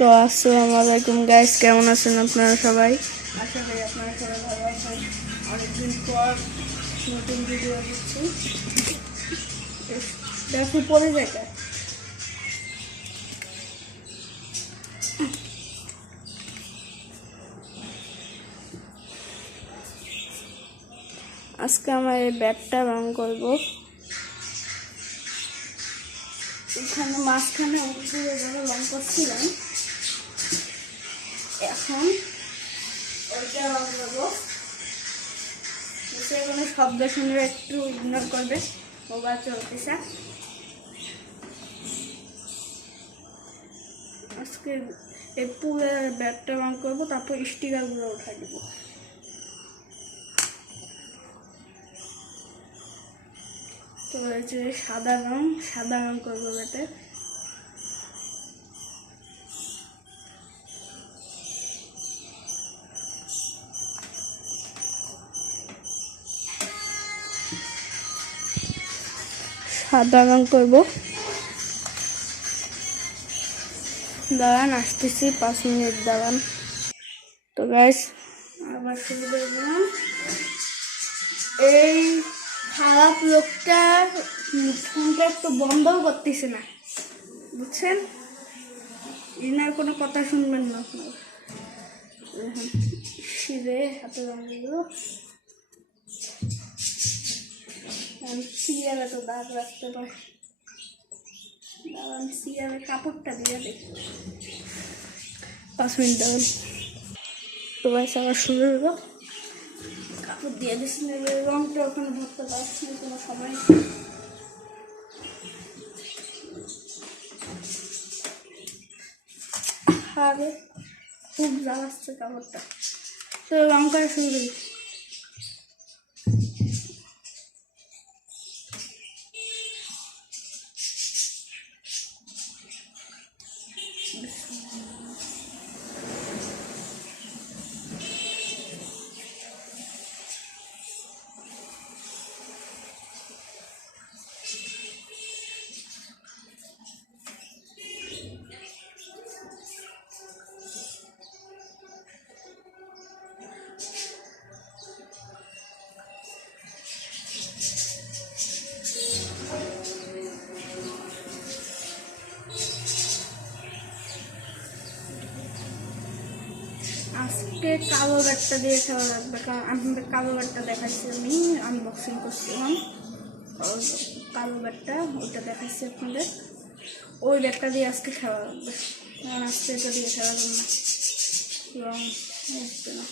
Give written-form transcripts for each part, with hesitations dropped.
তো আসসালামু আলাইকুম গাইস, কেমন আছেন আপনারা সবাই? আশা করি আপনারা সবাই ভালো আছেন। অনেকদিন পর নতুন ভিডিও দিচ্ছি। দেখো পরে যায়। আজকে আমার এই ব্যাটটা রং করব। এখানে মাঝখানে উঠে রং করছিলাম, এখন ওইটা রং করবো। কোনো শব্দ শুনলে একটু ইগনোর করবে, মোবাইল চলতেছে। আজকে এই পুরো ব্যাটটা রং করবো, তারপর স্টিকারগুলো উঠাই দেবো। তো এই যে সাদা রং করবো ব্যাটে। সাদা রং করবো। দাঁড়ান, আসতেছি, 5 মিনিট দাঁড়ান। তো গাইস, আবার শুরু করবো। এই খারাপ লোকটা ফোনটা একটু বন্ধও করতেছে না, বুঝছেন? ইনার কোনো কথা শুনবেন না আপনার। শিরে হাতে রঙ দিল, সিরিয়ালে তো দাগ রাখতে পারে। দাঁড়ান, সিরিয়ালের কাপড়টা দিয়ে দেখি। 5 মিনিট দাঁড়ান। তো গাইস, আবার শুরু হলো। কাপড় দিয়ে দিচ্ছি, রঙটা ওখানে ধরতে পারছি না, কোনো সময়। আরে খুব জ্বালাচ্ছে কাপড়টা। তো রং করা শুরু করি। আজকে কালো ব্যাটটা দিয়ে খেলা লাগবে, কারণ আপনাদের কালো ব্যাটটা দেখাচ্ছি, আমি আনবক্সিং করছিলাম কালো ব্যাটটা, ওইটা দেখাচ্ছি আপনাদের। ওই ব্যাটটা দিয়ে আজকে খেলা লাগবে, কারণ আজকে এটা দিয়ে খেলা লাগবে না, রং আসবে না,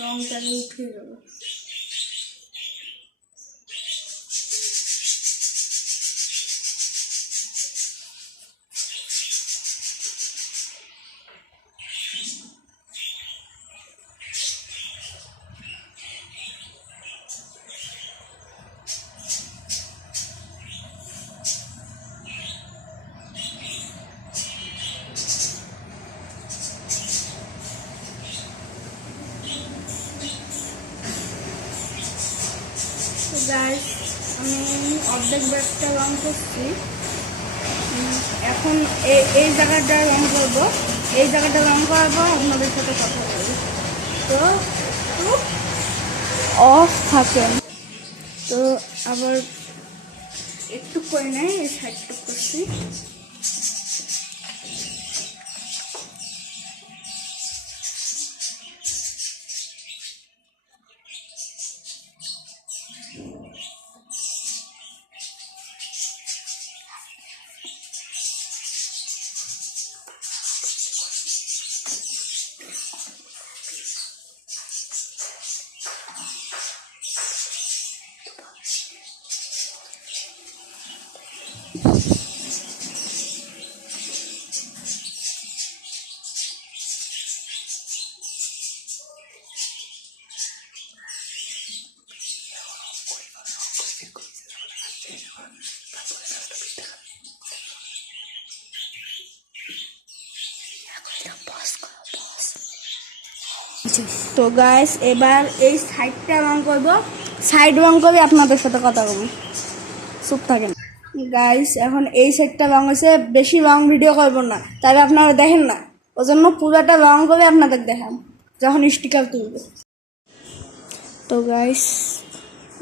রংটা উঠিয়ে যাবে। গাইস, আমি অর্ধেক ব্যাগটা রং করছি, এখন এই জায়গাটা রং করবো। এই জায়গাটা রং করাবো, আপনাদের সাথে কথা বলবো। তো অফ থাকেন। তো আবার একটু করে নেই, এই সাইডটা করছি। তো গাইস, এবার এই সাইডটা রং করবো, সাইড রং করে আপনাদের সাথে কথা বলবো, চুপ থাকেন। গাইস এখন এই সেটটা রং হয়েছে, বেশি রং ভিডিও করবো না, তাহলে আপনারা দেখেন না, ওই জন্য পুরোটা রং করে আপনাদের দেখান যখন স্টিকার তুলবে। তো গাইস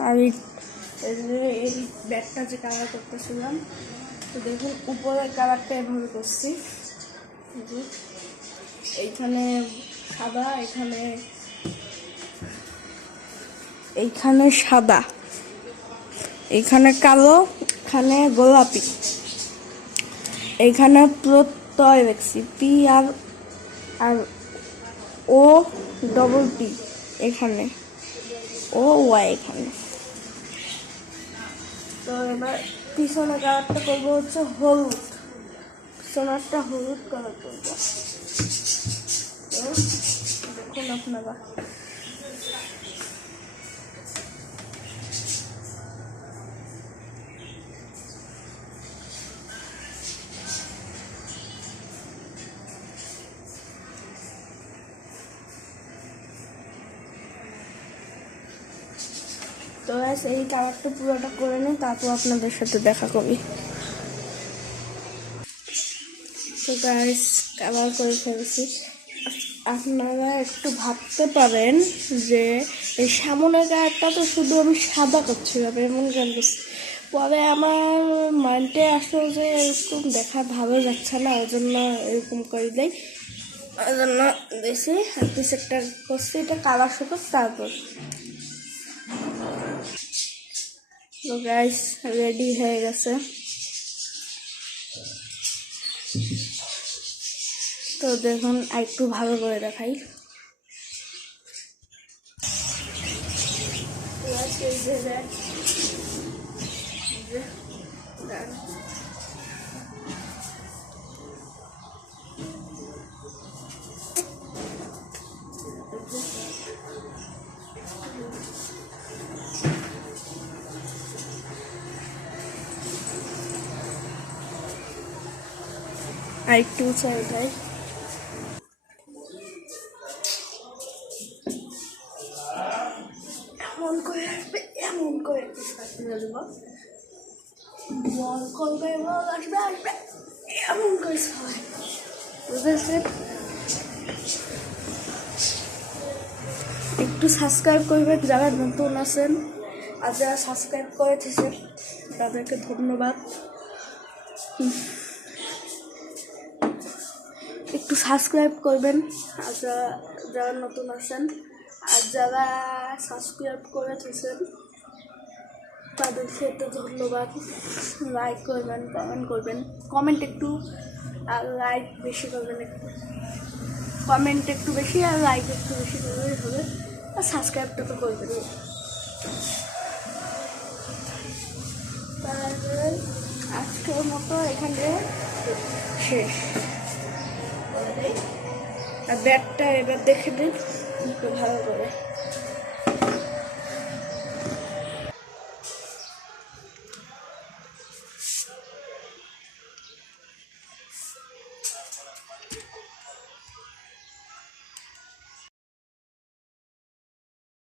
আমি এই ব্যাগটা যে কালার করতেছিলাম, তো দেখুন উপরের কালারটা এভাবে করছি, এইখানে সাদা, এইখানে সাদা, এইখানে কালো, এখানে গোলাপি, এইখানে প্রত্যয় দেখছি পি আর ও ডবল পি, এখানে ও ওয়াই এখানে। তো এবার পিছনে কালারটা করবো হচ্ছে হলুদ, পিছনেরটা হলুদ কালার করবো। তো দেখুন আপনারা তো এই কালারটা পুরোটা করে নিই, তারপর আপনাদের সাথে দেখা করি। তো গাইস কালার করে ফেলছি। আপনারা একটু ভাবতে পারেন যে এই সামনের কালারটা তো শুধু আমি সাদা করছি, এমন কেন করছি, পরে আমার মাইন্ডে আসলো যে এরকম দেখা ভালো যাচ্ছে না, ওই জন্য এরকম করে দেয়, ওই জন্য দিয়েছি। আর পিসেরটা করছি, এটা কালার শুধু তারপর। তো গাইস রেডি হয়ে গেছে। তো দেখুন একটু ভালো করে দেখাই। আর একটু চাই ভাই, এমন করে আসবে, এমন করে দেবো, বল করবে, বল আসবে আসবে, এমন করে সবাই বুঝেছে। একটু সাবস্ক্রাইব করবেন যারা নতুন আছেন, আর যারা সাবস্ক্রাইব করেছেন তাদেরকে ধন্যবাদ। একটু সাবস্ক্রাইব করবেন আর যারা নতুন আছেন, আর যারা সাবস্ক্রাইব করেছেন তাদেরকে একটু ধন্যবাদ। লাইক করবেন, কমেন্ট করবেন, কমেন্ট একটু আর লাইক বেশি করবেন, একটু কমেন্ট একটু বেশি আর লাইক একটু বেশি করলেই হবে, আর সাবস্ক্রাইবটা তো করবেন। তারপরে আজকের মতো এখানে শেষ। আর ব্যাগটা এবার দেখে দিন একটু ভালো করে।